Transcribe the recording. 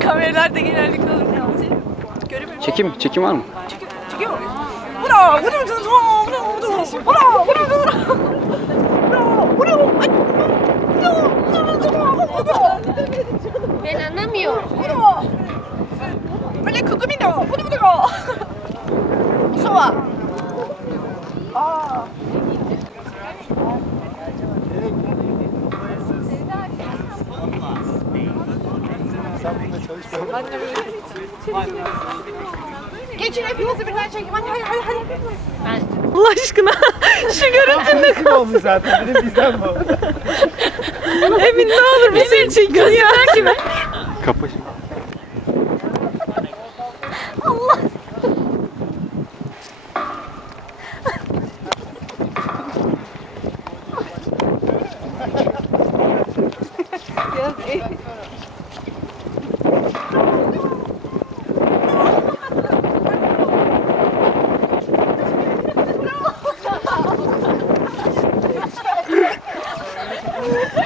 Kameralar da genellikle olur. Göremiyorum. Çekim, çekim var mı? Çekiyor. Çekiyor. Bura! Bura! Bura! Bura! Bura! Bura! Bura! Bura! Ay! Ben anlamıyorum. Böyle kukumino. Bura! Bura! 무 Geçin hepinizi birden çekeyim. Hadi hadi hadi. hadi. Ben Allah aşkına şu görüntü Bizim oldu zaten. Benim bizden bu. Emin ne olur bir seni çekin ya. Gibi. Kapı. Allah. Oh,